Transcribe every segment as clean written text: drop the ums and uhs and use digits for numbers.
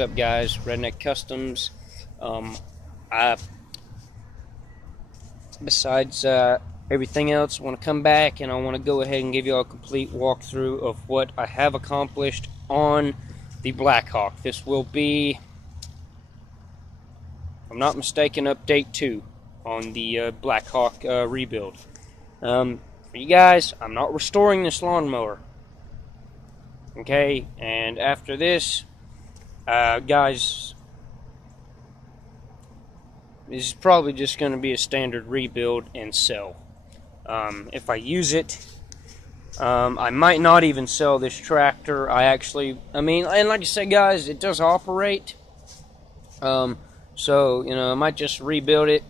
What's up, guys? Redneck Customs. I besides everything else, I want to come back and I want to go ahead and give you all a complete walkthrough of what I have accomplished on the Blackhawk. This will be, if I'm not mistaken, update 2 on the Blackhawk rebuild. For you guys, I'm not restoring this lawnmower. Okay, and after this, guys, this is probably just going to be a standard rebuild and sell. If I use it, I might not even sell this tractor. And like I said, guys, it does operate. So, I might just rebuild it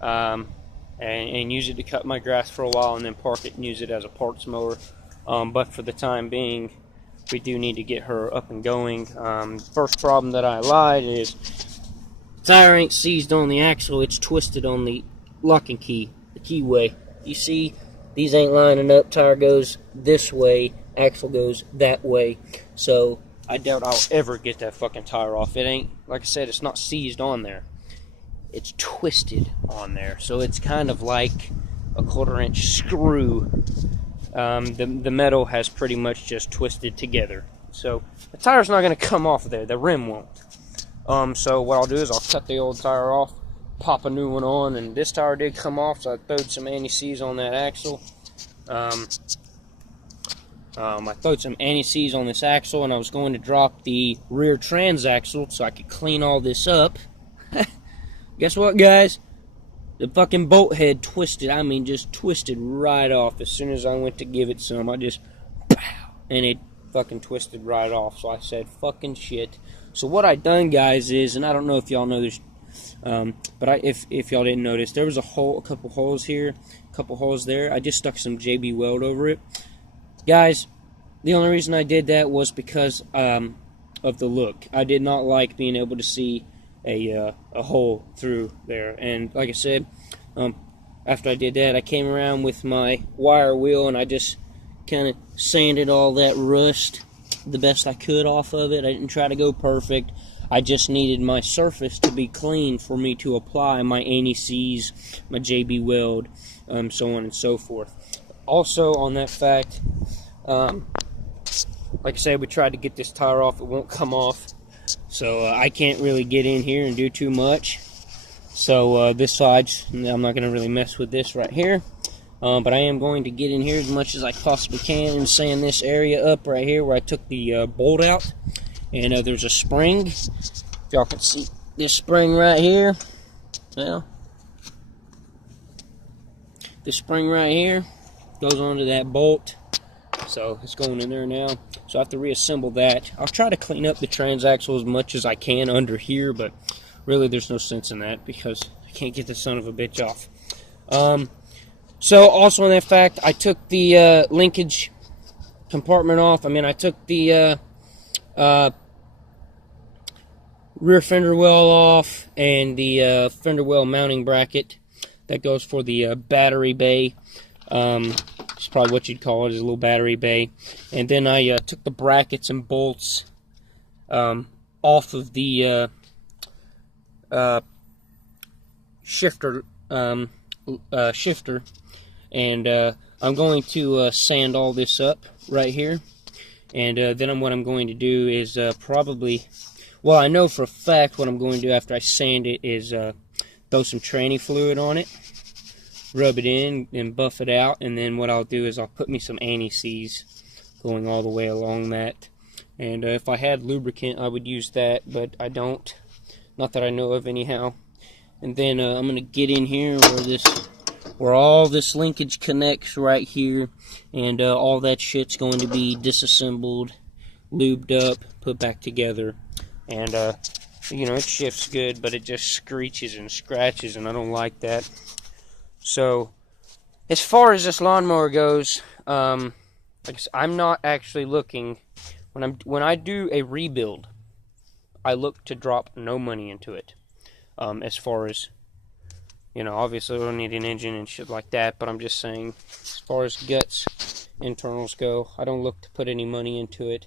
and use it to cut my grass for a while and then park it and use it as a parts mower. But for the time being, we do need to get her up and going. First problem that I lied is tire ain't seized on the axle, it's twisted on the locking key, the keyway. You see, these ain't lining up. Tire goes this way, axle goes that way. So I doubt I'll ever get that fucking tire off. It ain't, like I said, it's not seized on there. It's twisted on there. So it's kind of like a 1/4-inch screw. The metal has pretty much just twisted together. So the tire's not going to come off there. The rim won't. So what I'll do is I'll cut the old tire off, pop a new one on, and this tire did come off, so I throwed some anti-seize on that axle. I throwed some anti-seize on this axle, and I was going to drop the rear transaxle so I could clean all this up. Guess what, guys? The fucking bolt head twisted. I mean, just twisted right off. As soon as I went to give it some, I just, pow, and it fucking twisted right off. So I said, fucking shit. So what I done, guys, is, and I don't know if y'all know this, but if y'all didn't notice, there was a couple holes here, a couple holes there. I just stuck some JB Weld over it. Guys, the only reason I did that was because of the look. I did not like being able to see a hole through there. And like I said, after I did that, I came around with my wire wheel and I just kind of sanded all that rust the best I could off of it. I didn't try to go perfect. I just needed my surface to be clean for me to apply my anti-seize, my JB Weld, so on and so forth. Also, on that fact, like I said, we tried to get this tire off. It won't come off. So I can't really get in here and do too much. So this side, I'm not going to really mess with this right here. But I am going to get in here as much as I possibly can and sand this area up right here where I took the bolt out. And there's a spring. If y'all can see this spring right here. Well, this spring right here goes onto that bolt. So it's going in there now. So I have to reassemble that. I'll try to clean up the transaxle as much as I can under here, but really there's no sense in that because I can't get this son of a bitch off. So also on that fact, I took the linkage compartment off. I took the rear fender well off and the fender well mounting bracket that goes for the battery bay. It's probably what you'd call it, is a little battery bay. And then I took the brackets and bolts off of the shifter, and I'm going to sand all this up right here. And then what I'm going to do is well, I know for a fact what I'm going to do after I sand it is throw some tranny fluid on it, rub it in and buff it out, and then what I'll do is I'll put me some anti-seize going all the way along that. And if I had lubricant, I would use that, but I don't. Not that I know of anyhow. And then I'm going to get in here where all this linkage connects right here, and all that shit's going to be disassembled, lubed up, put back together. And it shifts good, but it just screeches and scratches, and I don't like that. So, as far as this lawnmower goes, like I said, I'm not actually looking, when I do a rebuild, I look to drop no money into it. As far as, obviously I don't need an engine and shit like that, but I'm just saying, as far as guts, internals go, I don't look to put any money into it.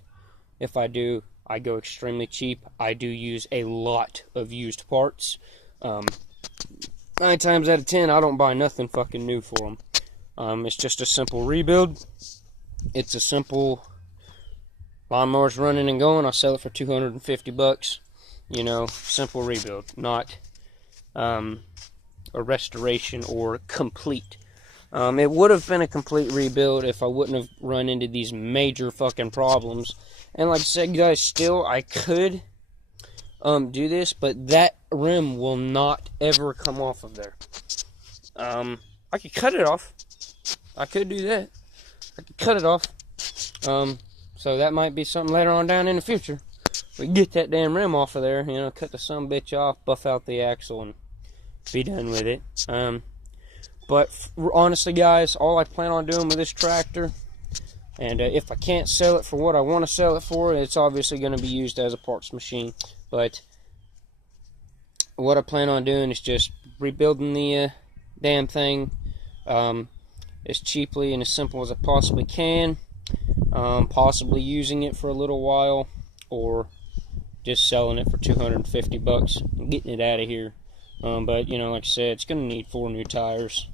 If I do, I go extremely cheap. I do use a lot of used parts. 9 times out of 10, I don't buy nothing fucking new for them. It's just a simple rebuild. It's a simple lawnmower's running and going. I'll sell it for $250. You know, simple rebuild, not a restoration or complete. It would have been a complete rebuild if I wouldn't have run into these major fucking problems. And like I said, guys, still I could do this, but that rim will not ever come off of there. I could cut it off. I could do that. I could cut it off. So that might be something later on down in the future. We get that damn rim off of there, you know, cut the sumbitch off, buff out the axle, and be done with it. But honestly, guys, all I plan on doing with this tractor, and if I can't sell it for what I want to sell it for, it's obviously going to be used as a parts machine. But what I plan on doing is just rebuilding the damn thing as cheaply and as simple as I possibly can. Possibly using it for a little while, or just selling it for $250 and getting it out of here. But you know, like I said, it's going to need 4 new tires.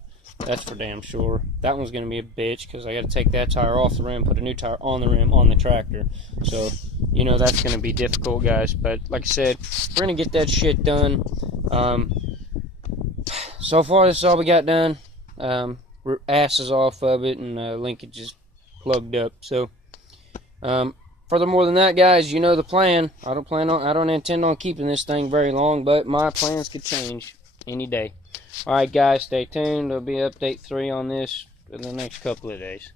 That's for damn sure. That one's going to be a bitch because I got to take that tire off the rim, put a new tire on the rim on the tractor. So, you know, that's going to be difficult, guys. But like I said, we're going to get that shit done. So far, this is all we got done. We're asses off of it, and linkage is plugged up. So, furthermore than that, guys, you know the plan. I don't intend on keeping this thing very long, but my plans could change any day. Alright, guys, stay tuned. There'll be update 3 on this in the next couple of days.